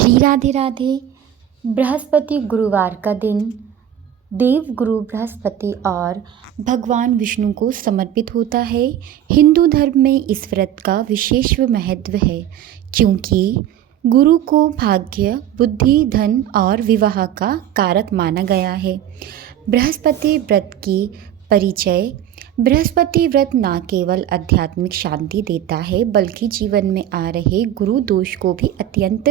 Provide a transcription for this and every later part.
श्री राधे राधे। बृहस्पति गुरुवार का दिन देव गुरु बृहस्पति और भगवान विष्णु को समर्पित होता है। हिंदू धर्म में इस व्रत का विशेष महत्व है क्योंकि गुरु को भाग्य, बुद्धि, धन और विवाह का कारक माना गया है। बृहस्पति व्रत की परिचय। बृहस्पति व्रत न केवल आध्यात्मिक शांति देता है बल्कि जीवन में आ रहे गुरु दोष को भी अत्यंत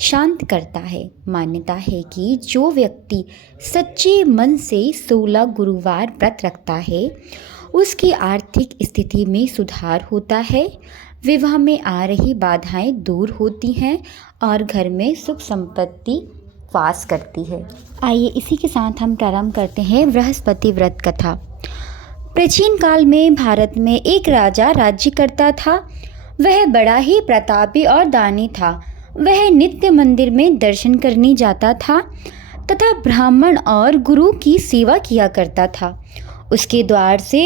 शांत करता है। मान्यता है कि जो व्यक्ति सच्चे मन से 16 गुरुवार व्रत रखता है उसकी आर्थिक स्थिति में सुधार होता है, विवाह में आ रही बाधाएं दूर होती हैं और घर में सुख संपत्ति वास करती है। आइए इसी के साथ हम प्रारंभ करते हैं बृहस्पति व्रत कथा। प्राचीन काल में भारत में एक राजा राज्य करता था। वह बड़ा ही प्रतापी और दानी था। वह नित्य मंदिर में दर्शन करने जाता था तथा ब्राह्मण और गुरु की सेवा किया करता था। उसके द्वार से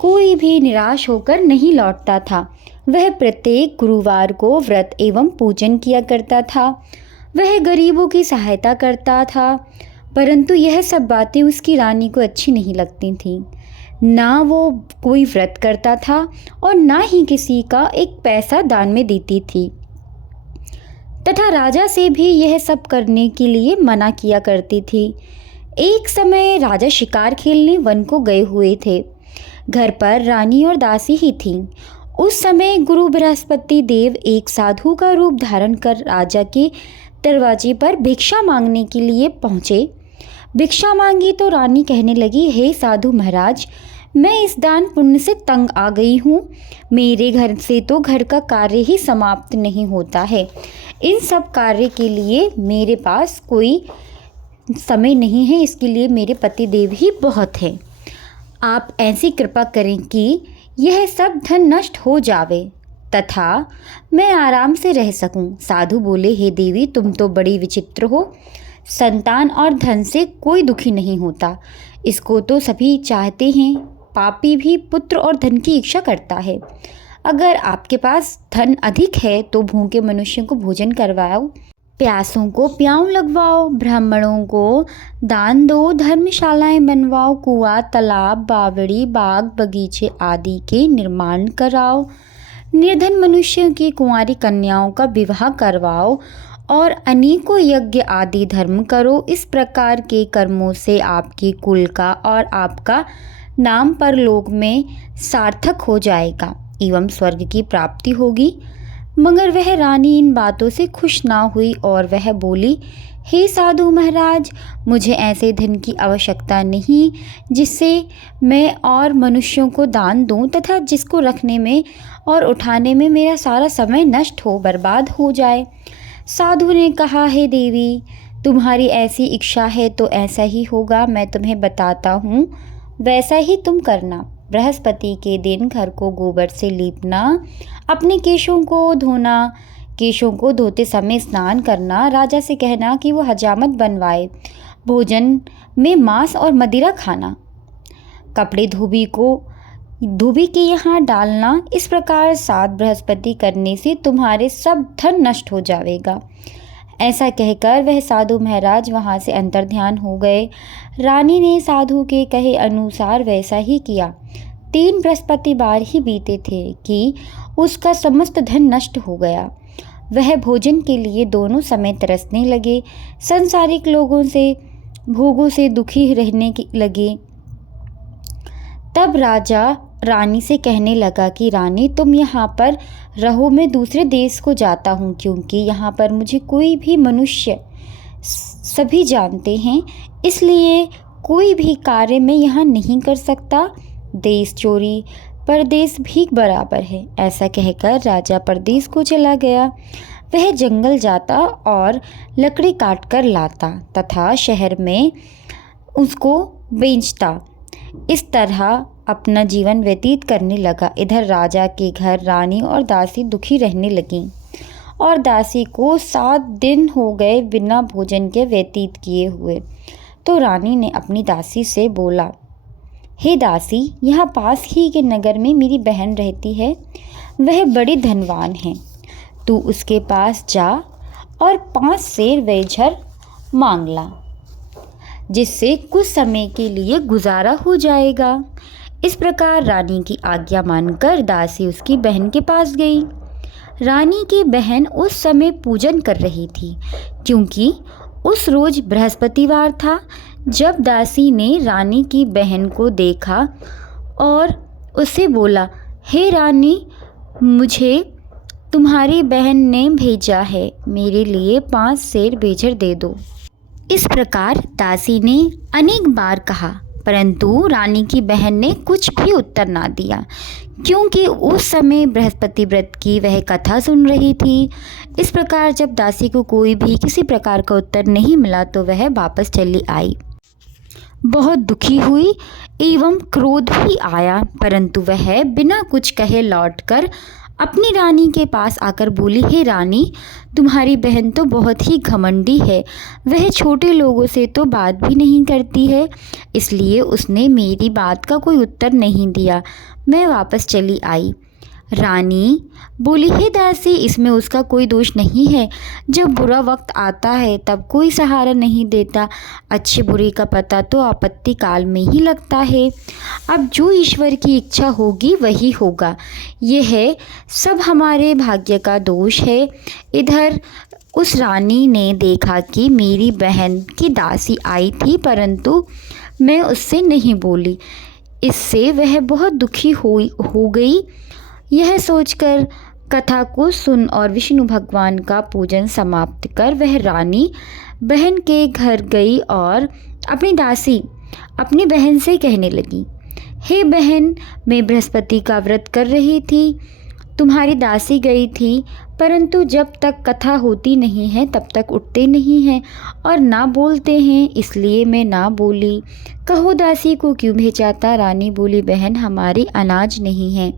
कोई भी निराश होकर नहीं लौटता था। वह प्रत्येक गुरुवार को व्रत एवं पूजन किया करता था। वह गरीबों की सहायता करता था, परंतु यह सब बातें उसकी रानी को अच्छी नहीं लगती थीं। ना वो कोई व्रत करता था और ना ही किसी का एक पैसा दान में देती थी तथा राजा से भी यह सब करने के लिए मना किया करती थी। एक समय राजा शिकार खेलने वन को गए हुए थे। घर पर रानी और दासी ही थीं। उस समय गुरु बृहस्पति देव एक साधु का रूप धारण कर राजा के दरवाजे पर भिक्षा मांगने के लिए पहुँचे। भिक्षा मांगी तो रानी कहने लगी, हे साधु महाराज, मैं इस दान पुण्य से तंग आ गई हूँ। मेरे घर से तो घर का कार्य ही समाप्त नहीं होता है। इन सब कार्य के लिए मेरे पास कोई समय नहीं है, इसके लिए मेरे पति देव ही बहुत हैं। आप ऐसी कृपा करें कि यह सब धन नष्ट हो जावे तथा मैं आराम से रह सकूं। साधु बोले, हे देवी, तुम तो बड़ी विचित्र हो। संतान और धन से कोई दुखी नहीं होता, इसको तो सभी चाहते हैं। पापी भी पुत्र और धन की इच्छा करता है। अगर आपके पास धन अधिक है तो भूखे मनुष्यों को भोजन करवाओ, प्यासों को प्याऊ लगवाओ, ब्राह्मणों को दान दो, धर्मशालाएं बनवाओ, कुआं, तालाब, बावड़ी, बाग, बगीचे आदि के निर्माण कराओ, निर्धन मनुष्यों की कुंवारी कन्याओं का विवाह करवाओ और अनेकों यज्ञ आदि धर्म करो। इस प्रकार के कर्मों से आपके कुल का और आपका नाम परलोक में सार्थक हो जाएगा एवं स्वर्ग की प्राप्ति होगी। मगर वह रानी इन बातों से खुश ना हुई और वह बोली, हे साधु महाराज, मुझे ऐसे धन की आवश्यकता नहीं जिससे मैं और मनुष्यों को दान दूं तथा जिसको रखने में और उठाने में मेरा सारा समय नष्ट हो, बर्बाद हो जाए। साधु ने कहा, हे देवी, तुम्हारी ऐसी इच्छा है तो ऐसा ही होगा। मैं तुम्हें बताता हूँ, वैसा ही तुम करना। बृहस्पति के दिन घर को गोबर से लीपना, अपने केशों को धोना, केशों को धोते समय स्नान करना, राजा से कहना कि वो हजामत बनवाए, भोजन में मांस और मदिरा खाना, कपड़े धोबी के यहाँ डालना। इस प्रकार 7 बृहस्पति करने से तुम्हारे सब धन नष्ट हो जाएगा। ऐसा कहकर वह साधु महाराज वहाँ से अंतर्ध्यान हो गए। रानी ने साधु के कहे अनुसार वैसा ही किया। 3 बृहस्पतिवार ही बीते थे कि उसका समस्त धन नष्ट हो गया। वह भोजन के लिए दोनों समय तरसने लगे, संसारिक लोगों से भोगों से दुखी रहने लगे। तब राजा रानी से कहने लगा कि रानी, तुम यहाँ पर रहो, मैं दूसरे देश को जाता हूँ क्योंकि यहाँ पर मुझे कोई भी मनुष्य सभी जानते हैं, इसलिए कोई भी कार्य मैं यहाँ नहीं कर सकता। देश चोरी परदेश भी बराबर है। ऐसा कहकर राजा परदेश को चला गया। वह जंगल जाता और लकड़ी काट कर लाता तथा शहर में उसको बेचता। इस तरह अपना जीवन व्यतीत करने लगा। इधर राजा के घर रानी और दासी दुखी रहने लगीं और दासी को 7 दिन हो गए बिना भोजन के व्यतीत किए हुए। तो रानी ने अपनी दासी से बोला, हे दासी, यहाँ पास ही के नगर में मेरी बहन रहती है। वह बड़ी धनवान है। तू उसके पास जा और 5 सेर बेझर मांग ला, जिससे कुछ समय के लिए गुजारा हो जाएगा। इस प्रकार रानी की आज्ञा मानकर दासी उसकी बहन के पास गई। रानी की बहन उस समय पूजन कर रही थी, क्योंकि उस रोज बृहस्पतिवार था। जब दासी ने रानी की बहन को देखा और उससे बोला, हे रानी, मुझे तुम्हारी बहन ने भेजा है, मेरे लिए 5 सेर बेझर दे दो। इस प्रकार दासी ने अनेक बार कहा, परंतु रानी की बहन ने कुछ भी उत्तर ना दिया, क्योंकि उस समय बृहस्पति व्रत की वह कथा सुन रही थी। इस प्रकार जब दासी को कोई भी किसी प्रकार का उत्तर नहीं मिला तो वह वापस चली आई। बहुत दुखी हुई एवं क्रोध भी आया, परंतु वह बिना कुछ कहे लौटकर अपनी रानी के पास आकर बोली, हे रानी, तुम्हारी बहन तो बहुत ही घमंडी है, वह छोटे लोगों से तो बात भी नहीं करती है, इसलिए उसने मेरी बात का कोई उत्तर नहीं दिया। मैं वापस चली आई। रानी बोली, हे दासी, इसमें उसका कोई दोष नहीं है। जब बुरा वक्त आता है तब कोई सहारा नहीं देता। अच्छे बुरे का पता तो आपत्ति काल में ही लगता है। अब जो ईश्वर की इच्छा होगी वही होगा। यह सब हमारे भाग्य का दोष है। इधर उस रानी ने देखा कि मेरी बहन की दासी आई थी, परंतु मैं उससे नहीं बोली। इससे वह बहुत दुखी हो गई। यह सोचकर कथा को सुन और विष्णु भगवान का पूजन समाप्त कर वह रानी बहन के घर गई और अपनी दासी अपनी बहन से कहने लगी, हे बहन, मैं बृहस्पति का व्रत कर रही थी, तुम्हारी दासी गई थी, परंतु जब तक कथा होती नहीं है तब तक उठते नहीं हैं और ना बोलते हैं, इसलिए मैं ना बोली। कहो दासी को क्यों भेजा था? रानी बोली, बहन, हमारी अनाज नहीं है,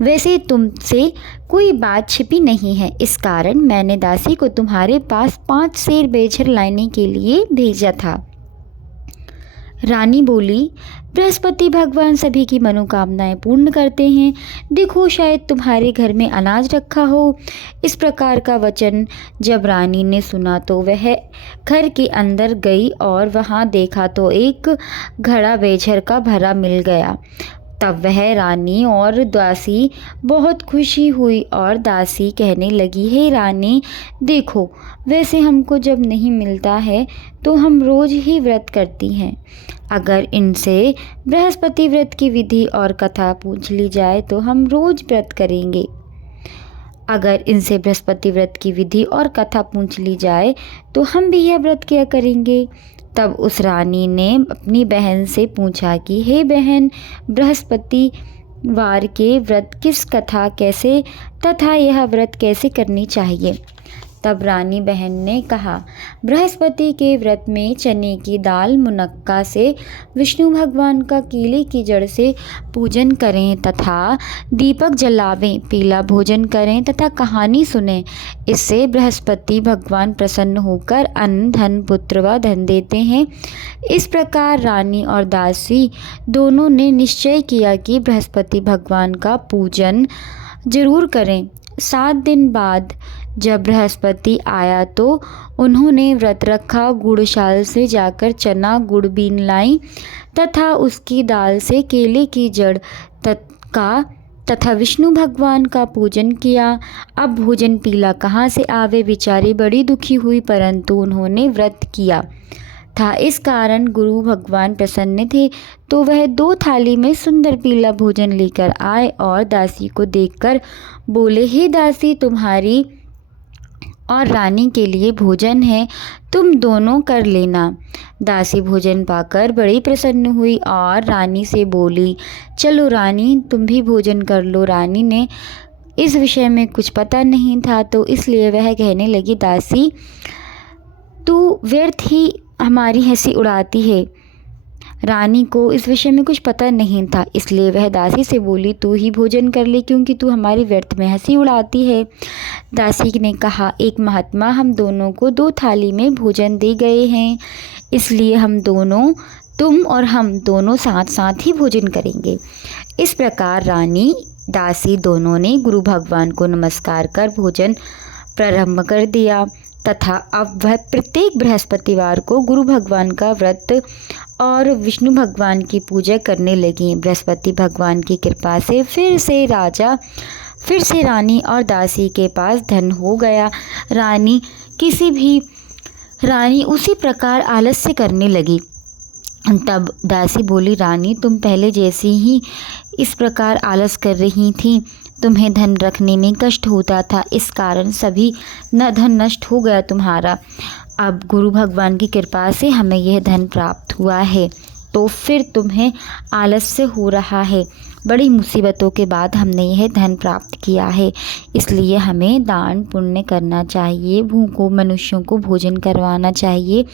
वैसे तुमसे कोई बात छिपी नहीं है, इस कारण मैंने दासी को तुम्हारे पास 5 सेर बेझर लाने के लिए भेजा था। रानी बोली, बृहस्पति भगवान सभी की मनोकामनाएं पूर्ण करते हैं, देखो शायद तुम्हारे घर में अनाज रखा हो। इस प्रकार का वचन जब रानी ने सुना तो वह घर के अंदर गई और वहां देखा तो एक घड़ा बेझर का भरा मिल गया। तब वह रानी और दासी बहुत खुशी हुई और दासी कहने लगी, हे रानी, देखो, वैसे हमको जब नहीं मिलता है तो हम रोज़ ही व्रत करती हैं। अगर इनसे बृहस्पति व्रत की विधि और कथा पूछ ली जाए तो हम रोज़ व्रत करेंगे। अगर इनसे बृहस्पति व्रत की विधि और कथा पूछ ली जाए तो हम भी यह व्रत किया करेंगे। तब उस रानी ने अपनी बहन से पूछा कि हे बहन, बृहस्पतिवार के व्रत किस कथा कैसे तथा यह व्रत कैसे करनी चाहिए? तब रानी बहन ने कहा, बृहस्पति के व्रत में चने की दाल मुनक्का से विष्णु भगवान का केले की जड़ से पूजन करें तथा दीपक जलावें, पीला भोजन करें तथा कहानी सुनें। इससे बृहस्पति भगवान प्रसन्न होकर अन्न, धन, पुत्र व धन देते हैं। इस प्रकार रानी और दासी दोनों ने निश्चय किया कि बृहस्पति भगवान का पूजन जरूर करें। 7 दिन बाद जब बृहस्पति आया तो उन्होंने व्रत रखा। गुड़शाल से जाकर चना गुड़ बीन लाई तथा उसकी दाल से केले की जड़ तथा विष्णु भगवान का पूजन किया। अब भोजन पीला कहाँ से आवे? बेचारी बड़ी दुखी हुई, परंतु उन्होंने व्रत किया था, इस कारण गुरु भगवान प्रसन्न थे, तो वह 2 थाली में सुंदर पीला भोजन लेकर आए और दासी को देखकर बोले, हे दासी, तुम्हारी और रानी के लिए भोजन है, तुम दोनों कर लेना। दासी भोजन पाकर बड़ी प्रसन्न हुई और रानी से बोली, चलो रानी, तुम भी भोजन कर लो। रानी ने इस विषय में कुछ पता नहीं था तो इसलिए वह कहने लगी, दासी, तू व्यर्थ ही हमारी हंसी उड़ाती है। रानी को इस विषय में कुछ पता नहीं था, इसलिए वह दासी से बोली, तू ही भोजन कर ले, क्योंकि तू हमारी व्यर्थ में हंसी उड़ाती है। दासी ने कहा, एक महात्मा हम दोनों को 2 थाली में भोजन दे गए हैं, इसलिए हम दोनों, तुम और हम दोनों साथ साथ ही भोजन करेंगे। इस प्रकार रानी दासी दोनों ने गुरु भगवान को नमस्कार कर भोजन प्रारंभ कर दिया। तथा अब वह प्रत्येक बृहस्पतिवार को गुरु भगवान का व्रत और विष्णु भगवान की पूजा करने लगी। बृहस्पति भगवान की कृपा से फिर से रानी और दासी के पास धन हो गया। रानी उसी प्रकार आलस्य करने लगी। तब दासी बोली, रानी तुम पहले जैसी ही इस प्रकार आलस कर रही थी। तुम्हें धन रखने में कष्ट होता था, इस कारण सभी धन नष्ट हो गया तुम्हारा। अब गुरु भगवान की कृपा से हमें यह धन प्राप्त हुआ है, तो फिर तुम्हें आलस्य हो रहा है। बड़ी मुसीबतों के बाद हमने यह धन प्राप्त किया है, इसलिए हमें दान पुण्य करना चाहिए, भूखों मनुष्यों को भोजन करवाना चाहिए,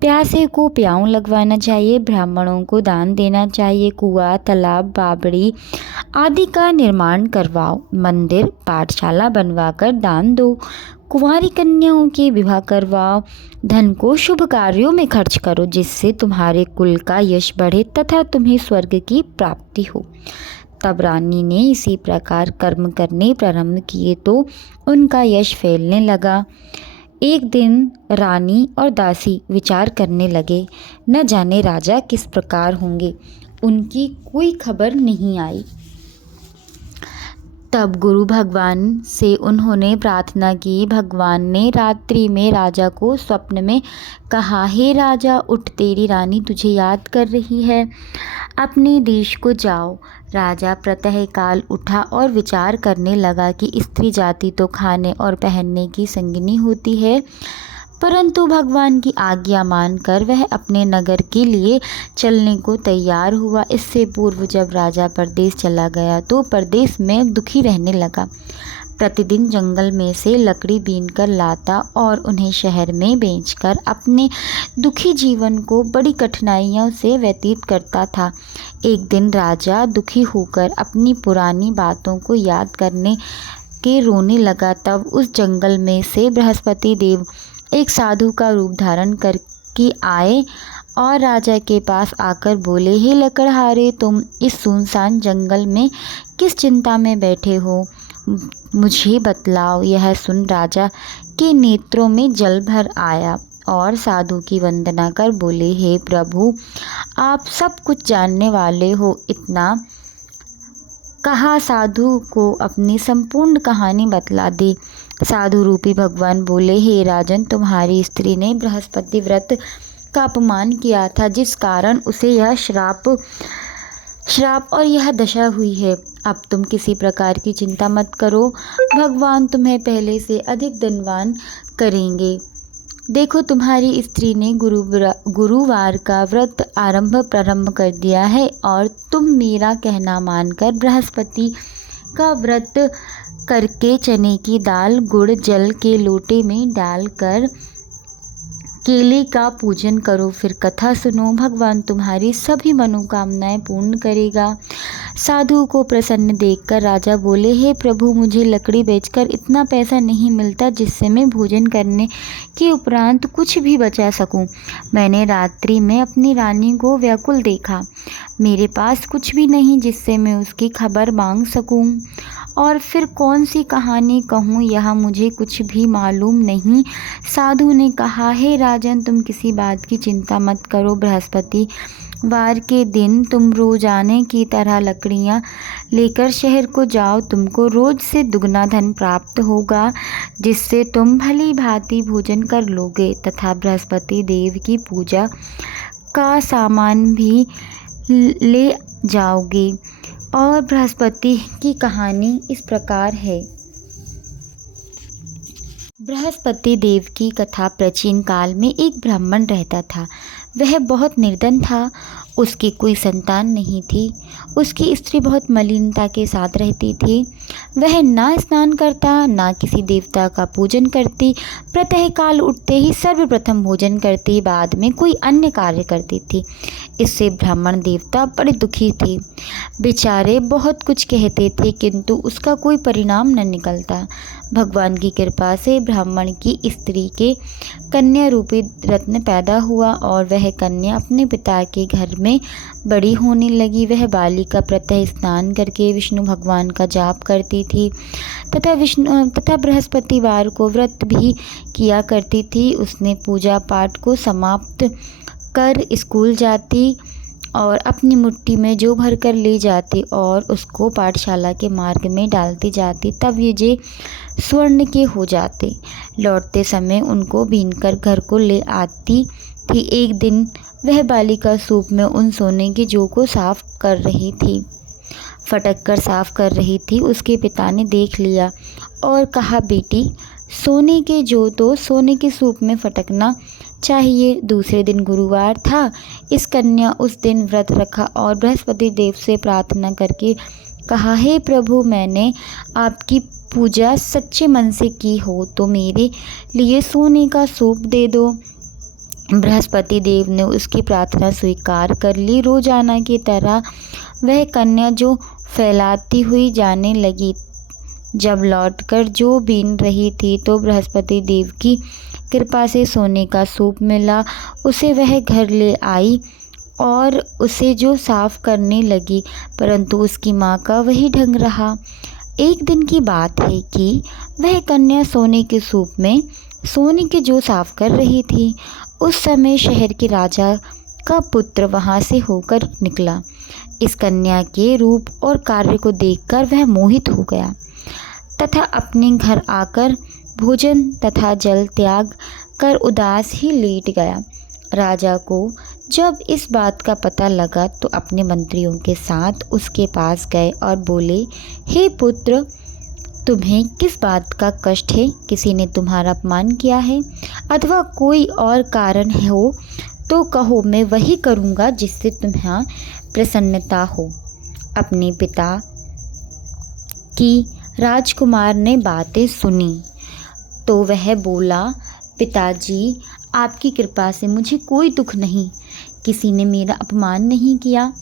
प्यासे को प्याऊ लगवाना चाहिए, ब्राह्मणों को दान देना चाहिए, कुआं तालाब बावड़ी आदि का निर्माण करवाओ, मंदिर पाठशाला बनवाकर दान दो, कुंवारी कन्याओं के विवाह करवाओ, धन को शुभ कार्यों में खर्च करो, जिससे तुम्हारे कुल का यश बढ़े तथा तुम्हें स्वर्ग की प्राप्ति हो। तब रानी ने इसी प्रकार कर्म करने प्रारंभ किए तो उनका यश फैलने लगा। एक दिन रानी और दासी विचार करने लगे, न जाने राजा किस प्रकार होंगे, उनकी कोई खबर नहीं आई। तब गुरु भगवान से उन्होंने प्रार्थना की। भगवान ने रात्रि में राजा को स्वप्न में कहा, हे राजा उठ, तेरी रानी तुझे याद कर रही है, अपने देश को जाओ। राजा प्रातःकाल उठा और विचार करने लगा कि स्त्री जाति तो खाने और पहनने की संगिनी होती है, परंतु भगवान की आज्ञा मानकर वह अपने नगर के लिए चलने को तैयार हुआ। इससे पूर्व जब राजा परदेश चला गया तो परदेश में दुखी रहने लगा। प्रतिदिन जंगल में से लकड़ी बीनकर लाता और उन्हें शहर में बेचकर अपने दुखी जीवन को बड़ी कठिनाइयों से व्यतीत करता था। एक दिन राजा दुखी होकर अपनी पुरानी बातों को याद करने के रोने लगा। तब उस जंगल में से बृहस्पति देव एक साधु का रूप धारण करके आए और राजा के पास आकर बोले, हे लकड़हारे, तुम इस सुनसान जंगल में किस चिंता में बैठे हो, मुझे बतलाओ। यह सुन राजा के नेत्रों में जल भर आया और साधु की वंदना कर बोले, हे प्रभु, आप सब कुछ जानने वाले हो। इतना कहा साधु को अपनी संपूर्ण कहानी बतला दी। साधु रूपी भगवान बोले, हे राजन, तुम्हारी स्त्री ने बृहस्पति व्रत का अपमान किया था, जिस कारण उसे यह श्राप और यह दशा हुई है। अब तुम किसी प्रकार की चिंता मत करो, भगवान तुम्हें पहले से अधिक धनवान करेंगे। देखो, तुम्हारी स्त्री ने गुरुवार का व्रत प्रारंभ कर दिया है और तुम मेरा कहना मानकर बृहस्पति का व्रत करके चने की दाल गुड़ जल के लोटे में डालकर केले का पूजन करो, फिर कथा सुनो, भगवान तुम्हारी सभी मनोकामनाएं पूर्ण करेगा। साधु को प्रसन्न देखकर राजा बोले, हे प्रभु, मुझे लकड़ी बेचकर इतना पैसा नहीं मिलता जिससे मैं भोजन करने के उपरांत कुछ भी बचा सकूं। मैंने रात्रि में अपनी रानी को व्याकुल देखा, मेरे पास कुछ भी नहीं जिससे मैं उसकी खबर मांग सकूं, और फिर कौन सी कहानी कहूँ, यह मुझे कुछ भी मालूम नहीं। साधु ने कहा, हे राजन, तुम किसी बात की चिंता मत करो, बृहस्पतिवार के दिन तुम रोजाने की तरह लकड़ियाँ लेकर शहर को जाओ, तुमको रोज से दुगना धन प्राप्त होगा, जिससे तुम भली भांति भोजन कर लोगे तथा बृहस्पति देव की पूजा का सामान भी ले जाओगे। और बृहस्पति की कहानी इस प्रकार है। बृहस्पति देव की कथा। प्राचीन काल में एक ब्राह्मण रहता था। वह बहुत निर्धन था, उसकी कोई संतान नहीं थी। उसकी स्त्री बहुत मलिनता के साथ रहती थी। वह ना स्नान करता, ना किसी देवता का पूजन करती। प्रातःकाल उठते ही सर्वप्रथम भोजन करती, बाद में कोई अन्य कार्य करती थी। इससे ब्राह्मण देवता बड़े दुखी थे। बेचारे बहुत कुछ कहते थे, किंतु उसका कोई परिणाम न निकलता। भगवान की कृपा से ब्राह्मण की स्त्री के कन्या रूपी रत्न पैदा हुआ और वह कन्या अपने पिता के घर में बड़ी होने लगी। वह बालिका प्रातः स्नान करके विष्णु भगवान का जाप करती थी तथा बृहस्पतिवार को व्रत भी किया करती थी। उसने पूजा पाठ को समाप्त कर स्कूल जाती और अपनी मुट्ठी में जो भर कर ले जाती और उसको पाठशाला के मार्ग में डालती जाती। तब ये स्वर्ण के हो जाते। लौटते समय उनको बीनकर घर को ले आती थी। एक दिन वह बालिका सूप में उन सोने के जौ को साफ कर रही थी, फटक कर साफ कर रही थी। उसके पिता ने देख लिया और कहा, बेटी, सोने के जौ तो सोने के सूप में फटकना चाहिए। दूसरे दिन गुरुवार था। इस कन्या उस दिन व्रत रखा और बृहस्पति देव से प्रार्थना करके कहा, हे प्रभु, मैंने आपकी पूजा सच्चे मन से की हो तो मेरे लिए सोने का सूप दे दो। बृहस्पति देव ने उसकी प्रार्थना स्वीकार कर ली। रोजाना की तरह वह कन्या जो फैलाती हुई जाने लगी। जब लौटकर जो बीन रही थी तो बृहस्पति देव की कृपा से सोने का सूप मिला। उसे वह घर ले आई और उसे जो साफ करने लगी, परंतु उसकी माँ का वही ढंग रहा। एक दिन की बात है कि वह कन्या सोने के सूप में सोने के जौ साफ कर रही थी। उस समय शहर के राजा का पुत्र वहाँ से होकर निकला। इस कन्या के रूप और कार्य को देखकर वह मोहित हो गया तथा अपने घर आकर भोजन तथा जल त्याग कर उदास ही लेट गया। राजा को जब इस बात का पता लगा तो अपने मंत्रियों के साथ उसके पास गए और बोले, हे पुत्र, तुम्हें किस बात का कष्ट है? किसी ने तुम्हारा अपमान किया है अथवा कोई और कारण हो तो कहो, मैं वही करूँगा जिससे तुम्हें प्रसन्नता हो। अपने पिता की राजकुमार ने बातें सुनी तो वह बोला, पिताजी, आपकी कृपा से मुझे कोई दुख नहीं। किसी ने मेरा अपमान नहीं किया,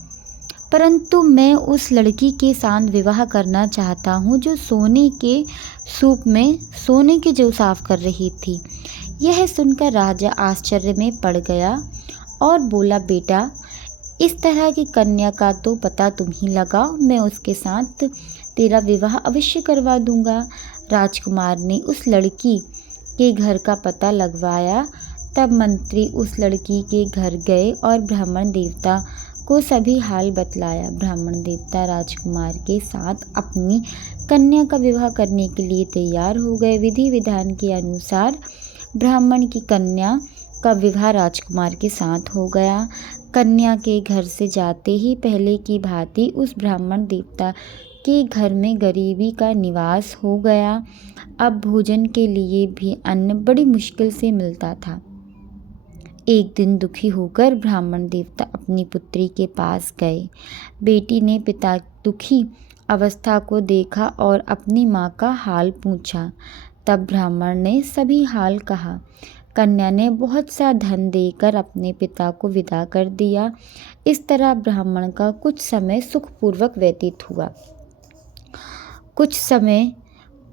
परंतु मैं उस लड़की के साथ विवाह करना चाहता हूँ जो सोने के सूप में सोने के जौ साफ कर रही थी। यह सुनकर राजा आश्चर्य में पड़ गया और बोला, बेटा, इस तरह की कन्या का तो पता तुम ही लगाओ, मैं उसके साथ तेरा विवाह अवश्य करवा दूंगा। राजकुमार ने उस लड़की के घर का पता लगवाया। तब मंत्री उस लड़की के घर गए और ब्राह्मण देवता को सभी हाल बतलाया। ब्राह्मण देवता राजकुमार के साथ अपनी कन्या का विवाह करने के लिए तैयार हो गए। विधि विधान के अनुसार ब्राह्मण की कन्या का विवाह राजकुमार के साथ हो गया। कन्या के घर से जाते ही पहले की भांति उस ब्राह्मण देवता के घर में गरीबी का निवास हो गया। अब भोजन के लिए भी अन्न बड़ी मुश्किल से मिलता था। एक दिन दुखी होकर ब्राह्मण देवता अपनी पुत्री के पास गए। बेटी ने पिता दुखी अवस्था को देखा और अपनी माँ का हाल पूछा। तब ब्राह्मण ने सभी हाल कहा। कन्या ने बहुत सा धन देकर अपने पिता को विदा कर दिया। इस तरह ब्राह्मण का कुछ समय सुखपूर्वक व्यतीत हुआ।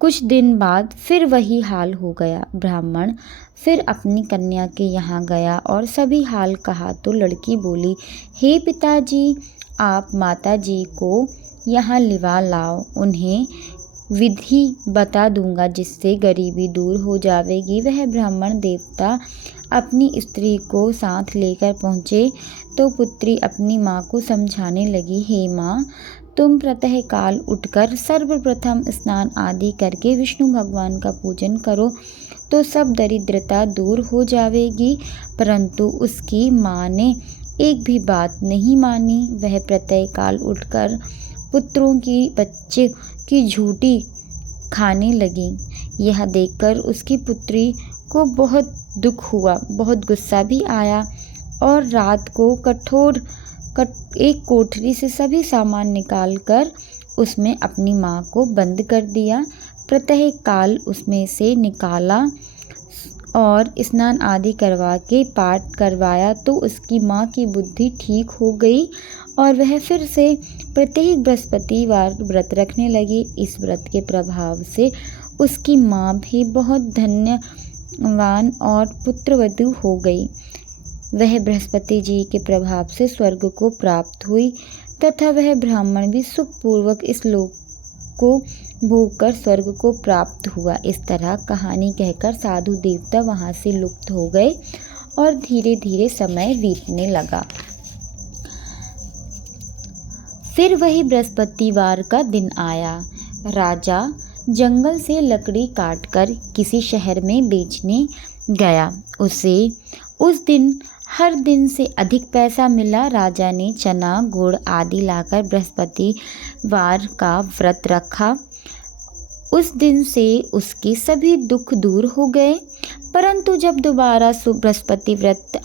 कुछ दिन बाद फिर वही हाल हो गया। ब्राह्मण फिर अपनी कन्या के यहाँ गया और सभी हाल कहा तो लड़की बोली, हे पिताजी, आप माता जी को यहाँ लिवा लाओ, उन्हें विधि बता दूंगा जिससे गरीबी दूर हो जाएगी। वह ब्राह्मण देवता अपनी स्त्री को साथ लेकर पहुँचे तो पुत्री अपनी माँ को समझाने लगी, हे माँ, तुम प्रातः काल उठकर सर्वप्रथम स्नान आदि करके विष्णु भगवान का पूजन करो तो सब दरिद्रता दूर हो जाएगी। परंतु उसकी माँ ने एक भी बात नहीं मानी। वह प्रातः काल उठकर पुत्रों की बच्चे की झूठी खाने लगी। यह देखकर उसकी पुत्री को बहुत दुख हुआ, बहुत गुस्सा भी आया और रात को एक कोठरी से सभी सामान निकालकर उसमें अपनी माँ को बंद कर दिया। प्रातः काल उसमें से निकाला और स्नान आदि करवा के पाठ करवाया तो उसकी माँ की बुद्धि ठीक हो गई और वह फिर से प्रत्येक बृहस्पतिवार व्रत रखने लगी। इस व्रत के प्रभाव से उसकी माँ भी बहुत धन्यवान और पुत्रवधू हो गई। वह बृहस्पति जी के प्रभाव से स्वर्ग को प्राप्त हुई तथा वह ब्राह्मण भी सुखपूर्वक इस लोक को भोग कर स्वर्ग को प्राप्त हुआ। इस तरह कहानी कहकर साधु देवता वहाँ से लुप्त हो गए और धीरे धीरे समय बीतने लगा। फिर वही बृहस्पतिवार का दिन आया। राजा जंगल से लकड़ी काटकर किसी शहर में बेचने गया। उसे उस दिन हर दिन से अधिक पैसा मिला। राजा ने चना गुड़ आदि लाकर बृहस्पतिवार का व्रत रखा। उस दिन से उसके सभी दुख दूर हो गए। परंतु जब दोबारा बृहस्पति व्रत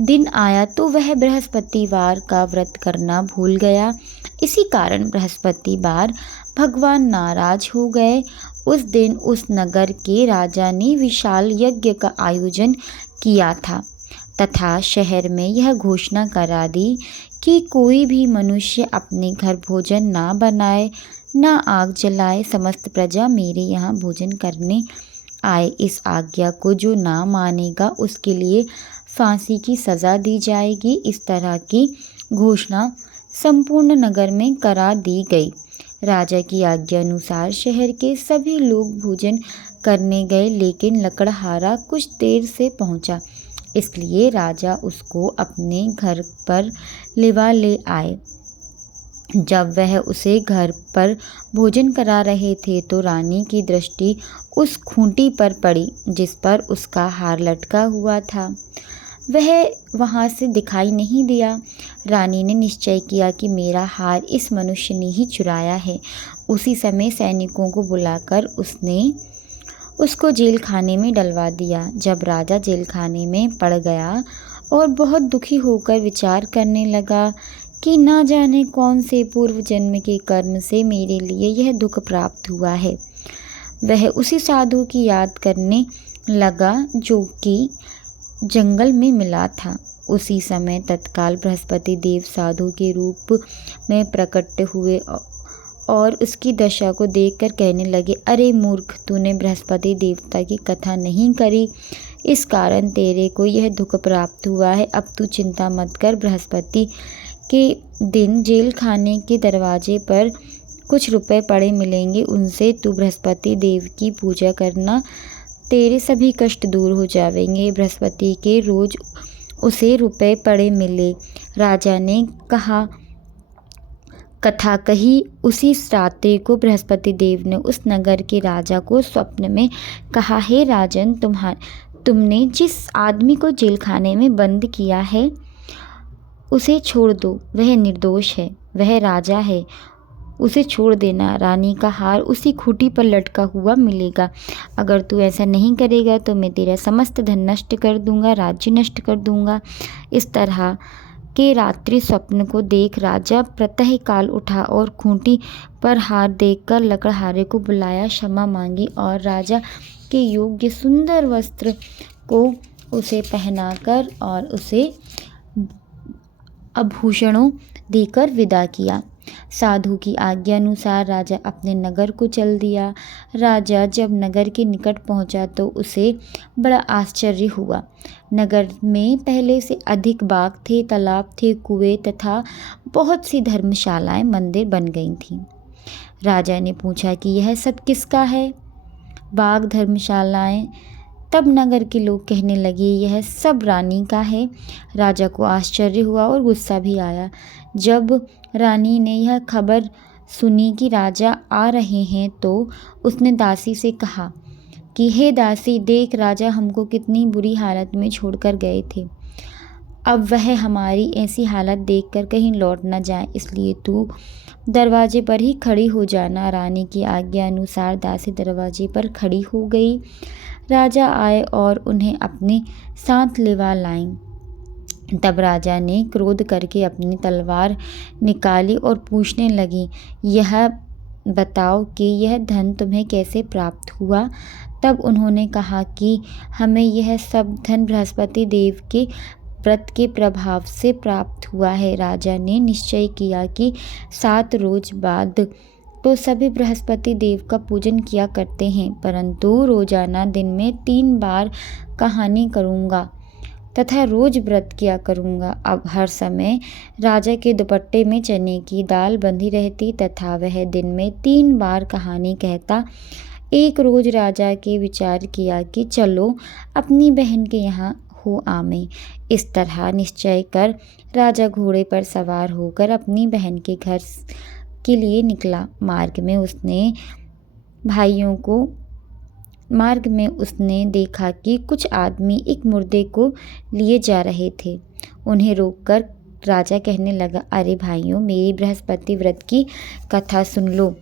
दिन आया तो वह बृहस्पतिवार का व्रत करना भूल गया। इसी कारण बृहस्पतिवार भगवान नाराज हो गए। उस दिन उस नगर के राजा ने विशाल यज्ञ का आयोजन किया था तथा शहर में यह घोषणा करा दी कि कोई भी मनुष्य अपने घर भोजन ना बनाए ना आग जलाए। समस्त प्रजा मेरे यहाँ भोजन करने आए। इस आज्ञा को जो ना मानेगा उसके लिए फांसी की सज़ा दी जाएगी। इस तरह की घोषणा संपूर्ण नगर में करा दी गई। राजा की आज्ञा अनुसार शहर के सभी लोग भोजन करने गए, लेकिन लकड़हारा कुछ देर से पहुंचा, इसलिए राजा उसको अपने घर पर लिवा ले आए। जब वह उसे घर पर भोजन करा रहे थे तो रानी की दृष्टि उस खूंटी पर पड़ी जिस पर उसका हार लटका हुआ था। वह वहाँ से दिखाई नहीं दिया। रानी ने निश्चय किया कि मेरा हार इस मनुष्य ने ही चुराया है। उसी समय सैनिकों को बुलाकर उसने उसको जेल खाने में डलवा दिया। जब राजा जेल खाने में पड़ गया और बहुत दुखी होकर विचार करने लगा कि ना जाने कौन से पूर्व जन्म के कर्म से मेरे लिए यह दुख प्राप्त हुआ है, वह उसी साधु की याद करने लगा जो कि जंगल में मिला था। उसी समय तत्काल बृहस्पति देव साधु के रूप में प्रकट हुए और उसकी दशा को देखकर कहने लगे, अरे मूर्ख, तूने बृहस्पति देवता की कथा नहीं करी, इस कारण तेरे को यह दुख प्राप्त हुआ है। अब तू चिंता मत कर। बृहस्पति के दिन जेल खाने के दरवाजे पर कुछ रुपए पड़े मिलेंगे, उनसे तू बृहस्पति देव की पूजा करना, तेरे सभी कष्ट दूर हो जाएंगे। बृहस्पति के रोज उसे रुपए पड़े मिले। राजा ने कथा कही। उसी रात्रि को बृहस्पति देव ने उस नगर के राजा को स्वप्न में कहा, हे राजन, तुमने जिस आदमी को जेल खाने में बंद किया है उसे छोड़ दो, वह निर्दोष है, वह राजा है, उसे छोड़ देना। रानी का हार उसी खूंटी पर लटका हुआ मिलेगा। अगर तू ऐसा नहीं करेगा तो मैं तेरा समस्त धन नष्ट कर दूंगा, राज्य नष्ट कर दूंगा। इस तरह के रात्रि स्वप्न को देख राजा प्रातः काल उठा और खूंटी पर हार देखकर लकड़हारे को बुलाया, क्षमा मांगी और राजा के योग्य सुंदर वस्त्र को उसे पहनाकर और उसे आभूषणों देकर विदा किया। साधु की आज्ञा अनुसार राजा अपने नगर को चल दिया। राजा जब नगर के निकट पहुंचा तो उसे बड़ा आश्चर्य हुआ। नगर में पहले से अधिक बाग थे, तालाब थे, कुएं तथा बहुत सी धर्मशालाएं, मंदिर बन गई थीं। राजा ने पूछा कि यह सब किसका है? बाग, धर्मशालाएं? तब नगर के लोग कहने लगे, यह सब रानी का है। राजा को आश्चर्य हुआ और गुस्सा भी आया। जब रानी ने यह खबर सुनी कि राजा आ रहे हैं तो उसने दासी से कहा कि हे दासी, देख, राजा हमको कितनी बुरी हालत में छोड़कर गए थे। अब वह हमारी ऐसी हालत देखकर कहीं लौट न जाए, इसलिए तू दरवाजे पर ही खड़ी हो जाना। रानी की आज्ञा अनुसार दासी दरवाजे पर खड़ी हो गई। राजा आए और उन्हें अपने साथ लिवा लाईं। तब राजा ने क्रोध करके अपनी तलवार निकाली और पूछने लगी, यह बताओ कि यह धन तुम्हें कैसे प्राप्त हुआ? तब उन्होंने कहा कि हमें यह सब धन बृहस्पति देव के व्रत के प्रभाव से प्राप्त हुआ है। राजा ने निश्चय किया कि 7 रोज बाद तो सभी बृहस्पति देव का पूजन किया करते हैं, परंतु रोजाना दिन में 3 बार कहानी करूँगा तथा रोज व्रत किया करूँगा। अब हर समय राजा के दुपट्टे में चने की दाल बंधी रहती तथा वह दिन में 3 बार कहानी कहता। एक रोज राजा के विचार किया कि चलो अपनी बहन के यहाँ हो आमे। इस तरह निश्चय कर राजा घोड़े पर सवार होकर अपनी बहन के घर के लिए निकला। मार्ग में उसने देखा कि कुछ आदमी एक मुर्दे को लिए जा रहे थे। उन्हें रोककर राजा कहने लगा, अरे भाइयों, मेरी बृहस्पति व्रत की कथा सुन लो।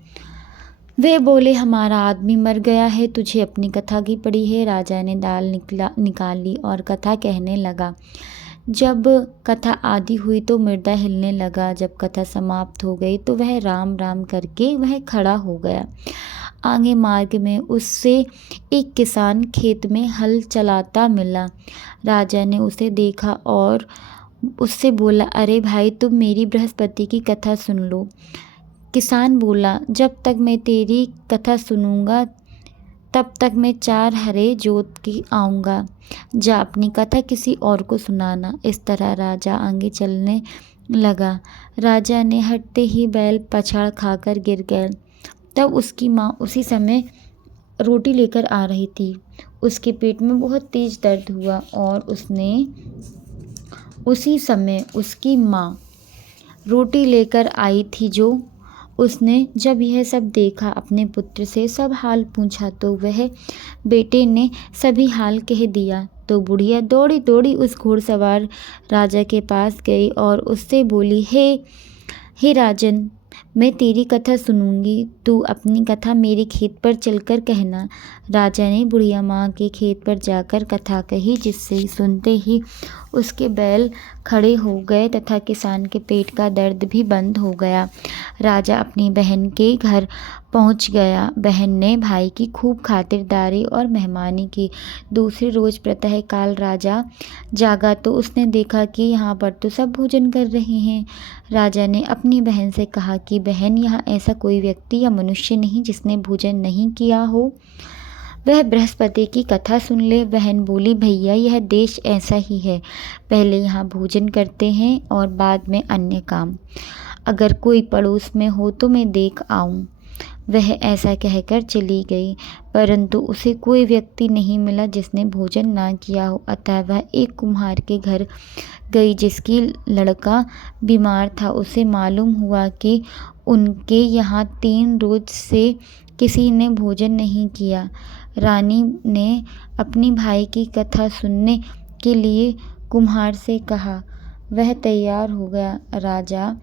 वे बोले, हमारा आदमी मर गया है, तुझे अपनी कथा की पड़ी है। राजा ने दाल निकाल ली और कथा कहने लगा। जब कथा आधी हुई तो मुर्दा हिलने लगा। जब कथा समाप्त हो गई तो वह राम राम करके वह खड़ा हो गया। आगे मार्ग में उससे एक किसान खेत में हल चलाता मिला। राजा ने उसे देखा और उससे बोला, अरे भाई, तुम मेरी बृहस्पति की कथा सुन लो। किसान बोला, जब तक मैं तेरी कथा सुनूंगा तब तक मैं 4 हरे जोत के आऊँगा। जा अपनी कथा किसी और को सुनाना। इस तरह राजा आगे चलने लगा। राजा ने हटते ही बैल पछाड़ खाकर गिर गए। तब उसकी माँ उसी समय रोटी लेकर आ रही थी। उसके पेट में बहुत तेज दर्द हुआ और उसी समय उसकी माँ रोटी लेकर आई थी। उसने जब यह सब देखा, अपने पुत्र से सब हाल पूछा तो वह बेटे ने सभी हाल कह दिया। तो बुढ़िया दौड़ी दौड़ी उस घोड़सवार राजा के पास गई और उससे बोली, हे राजन, मैं तेरी कथा सुनूंगी, तू अपनी कथा मेरे खेत पर चलकर कहना। राजा ने बुढ़िया माँ के खेत पर जाकर कथा कही, जिससे सुनते ही उसके बैल खड़े हो गए तथा किसान के पेट का दर्द भी बंद हो गया। राजा अपनी बहन के घर पहुंच गया। बहन ने भाई की खूब खातिरदारी और मेहमानी की। दूसरे रोज प्रातः काल राजा जागा तो उसने देखा कि यहाँ पर तो सब भोजन कर रहे हैं। राजा ने अपनी बहन से कहा कि बहन, यहाँ ऐसा कोई व्यक्ति या मनुष्य नहीं जिसने भोजन नहीं किया हो, वह बृहस्पति की कथा सुन ले। बहन बोली, भैया, यह देश ऐसा ही है, पहले यहाँ भोजन करते हैं और बाद में अन्य काम। अगर कोई पड़ोस में हो तो मैं देख आऊँ। वह ऐसा कहकर चली गई, परंतु उसे कोई व्यक्ति नहीं मिला जिसने भोजन ना किया हो। अतः वह एक कुम्हार के घर गई जिसकी लड़का बीमार था। उसे मालूम हुआ कि उनके यहाँ 3 रोज से किसी ने भोजन नहीं किया। रानी ने अपनी भाई की कथा सुनने के लिए कुम्हार से कहा। वह तैयार हो गया। राजा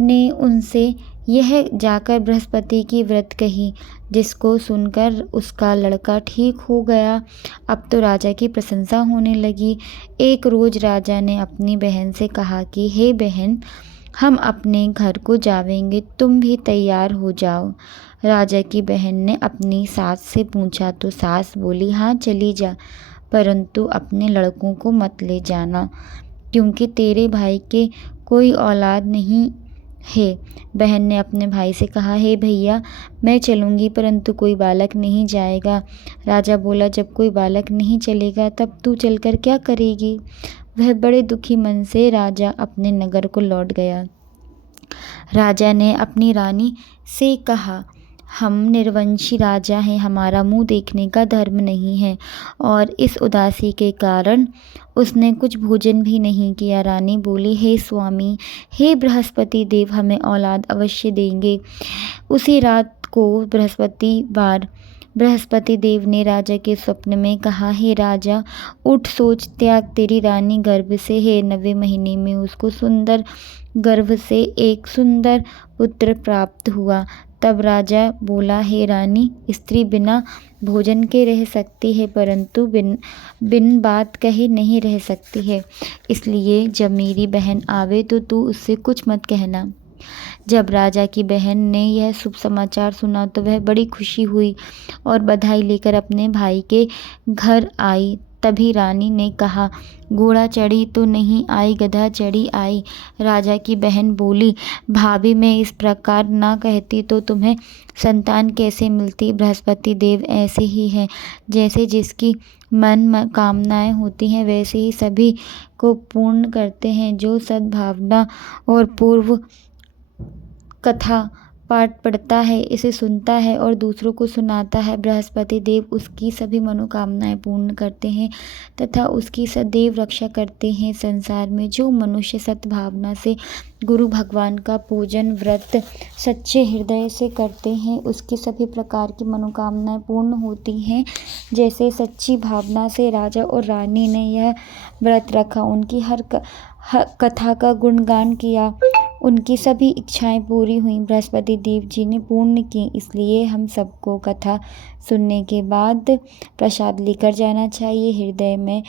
ने उनसे यह जाकर बृहस्पति की व्रत कही, जिसको सुनकर उसका लड़का ठीक हो गया। अब तो राजा की प्रशंसा होने लगी। एक रोज राजा ने अपनी बहन से कहा कि हे बहन, हम अपने घर को जावेंगे, तुम भी तैयार हो जाओ। राजा की बहन ने अपनी सास से पूछा तो सास बोली, हाँ चली जा, परंतु अपने लड़कों को मत ले जाना, क्योंकि तेरे भाई के कोई औलाद नहीं है। बहन ने अपने भाई से कहा, हे भैया, मैं चलूँगी, परंतु कोई बालक नहीं जाएगा। राजा बोला, जब कोई बालक नहीं चलेगा तब तू चलकर क्या करेगी। वह बड़े दुखी मन से राजा अपने नगर को लौट गया। राजा ने अपनी रानी से कहा, हम निर्वंशी राजा हैं, हमारा मुंह देखने का धर्म नहीं है। और इस उदासी के कारण उसने कुछ भोजन भी नहीं किया। रानी बोली, हे स्वामी, हे बृहस्पति देव, हमें औलाद अवश्य देंगे। उसी रात को बृहस्पति देव ने राजा के स्वप्न में कहा, हे राजा, उठ, सोच त्याग, तेरी रानी गर्भ से है। 9वें महीने में उसको सुंदर गर्भ से एक सुंदर पुत्र प्राप्त हुआ। तब राजा बोला, हे रानी, स्त्री बिना भोजन के रह सकती है, परंतु बिन बात कहे नहीं रह सकती है। इसलिए जब मेरी बहन आवे तो तू उससे कुछ मत कहना। जब राजा की बहन ने यह शुभ समाचार सुना तो वह बड़ी खुशी हुई और बधाई लेकर अपने भाई के घर आई। तभी रानी ने कहा, घोड़ा चढ़ी तो नहीं आई, गधा चढ़ी आई। राजा की बहन बोली, भाभी, मैं इस प्रकार ना कहती तो तुम्हें संतान कैसे मिलती। बृहस्पति देव ऐसे ही हैं, जैसे जिसकी मन कामनाएं होती हैं वैसे ही सभी को पूर्ण करते हैं। जो सद्भावना और पूर्व कथा पाठ पढ़ता है, इसे सुनता है और दूसरों को सुनाता है, बृहस्पति देव उसकी सभी मनोकामनाएं पूर्ण करते हैं तथा उसकी सदैव रक्षा करते हैं। संसार में जो मनुष्य सद्भावना से गुरु भगवान का पूजन व्रत सच्चे हृदय से करते हैं, उसकी सभी प्रकार की मनोकामनाएं पूर्ण होती हैं। जैसे सच्ची भावना से राजा और रानी ने यह व्रत रखा, उनकी हर कथा का गुणगान किया, उनकी सभी इच्छाएं पूरी हुई, बृहस्पति देव जी ने पूर्ण की। इसलिए हम सबको कथा सुनने के बाद प्रसाद लेकर जाना चाहिए। हृदय में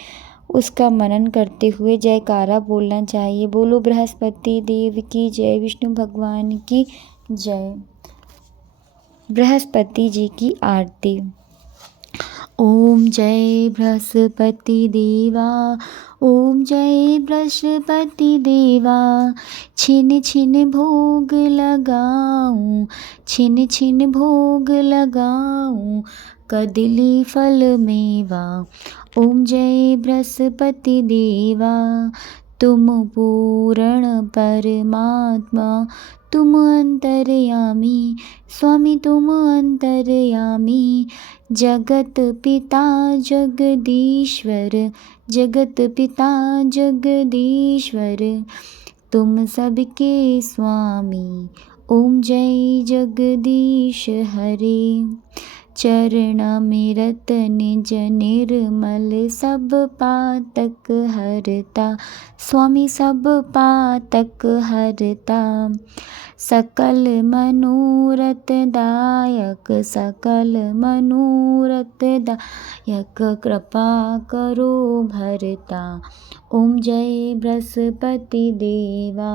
उसका मनन करते हुए जयकारा बोलना चाहिए। बोलो बृहस्पति देव की जय, विष्णु भगवान की जय। बृहस्पति जी की आरती। ओम जय बृहस्पति देवा, ओम जय बृहस्पति देवा। छिन छिन भोग लगाऊं, छिन छिन भोग लगाऊं, कदली फल मेवा। ओम जय बृहस्पति देवा, तुम पूर्ण परमात्मा, तुम अंतर्यामी, स्वामी तुम अंतर्यामी। जगत पिता जगदीश्वर, जगत पिता जगदीश्वर, तुम सबके स्वामी। ओम जय जगदीश हरे। चरणामृत निज निर्मल, सब पातक हरता, स्वामी सब पातक हरता। सकल मनोरथ दायक, सकल मनोरथ दायक, कृपा करो भरता। ओम जय बृहस्पति देवा,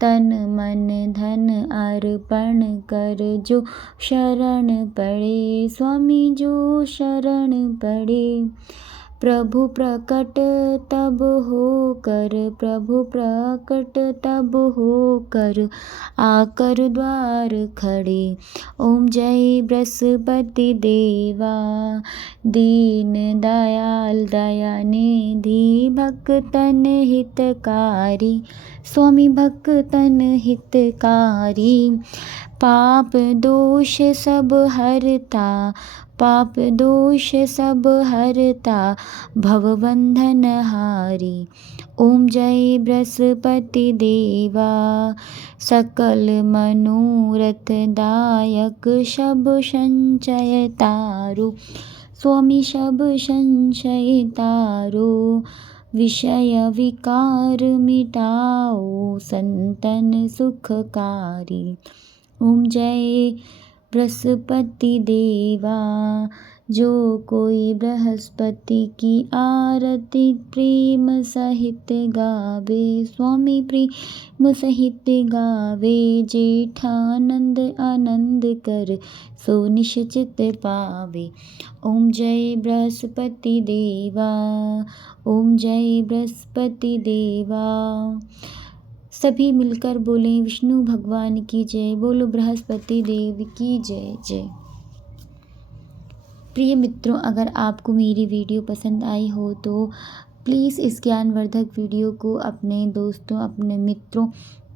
तन मन धन अर्पण कर, जो शरण पड़े, स्वामी जो शरण पड़े। प्रभु प्रकट तब हो कर, प्रभु प्रकट तब हो कर, आकर द्वार खड़े। ओम जय बृहस्पति देवा, दीन दयाल दयानिधि, भक्तन हितकारी, स्वामी भक्तन हितकारी। पाप दोष सब हरता, पाप दोष सब हरता, भवबंधन हारी। ओम जय बृहस्पति देवा, सकल मनोरथ दायक, शब संचय तारो, स्वामी शब संचय तारो। विषय विकार मिटाओ, संतन सुखकारी। ओम जय बृहस्पति देवा, जो कोई बृहस्पति की आरती प्रेम सहित गावे, स्वामी प्रेम सहित गावे। जेठानंद आनंद कर, सो निश्चित पावे। ओम जय बृहस्पति देवा, ओम जय बृहस्पति देवा। सभी मिलकर बोलें विष्णु भगवान की जय। बोलो बृहस्पति देव की जय जय। प्रिय मित्रों, अगर आपको मेरी वीडियो पसंद आई हो तो प्लीज़ इस ज्ञानवर्धक वीडियो को अपने दोस्तों, अपने मित्रों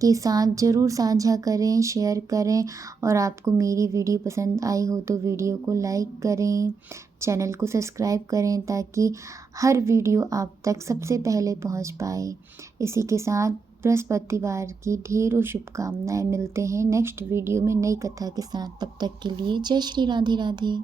के साथ ज़रूर साझा करें, शेयर करें। और आपको मेरी वीडियो पसंद आई हो तो वीडियो को लाइक करें, चैनल को सब्सक्राइब करें, ताकि हर वीडियो आप तक सबसे पहले पहुंच पाए। इसी के साथ बृहस्पतिवार की ढेरों शुभकामनाएं। मिलते हैं नेक्स्ट वीडियो में नई कथा के साथ। तब तक के लिए जय श्री राधे राधे।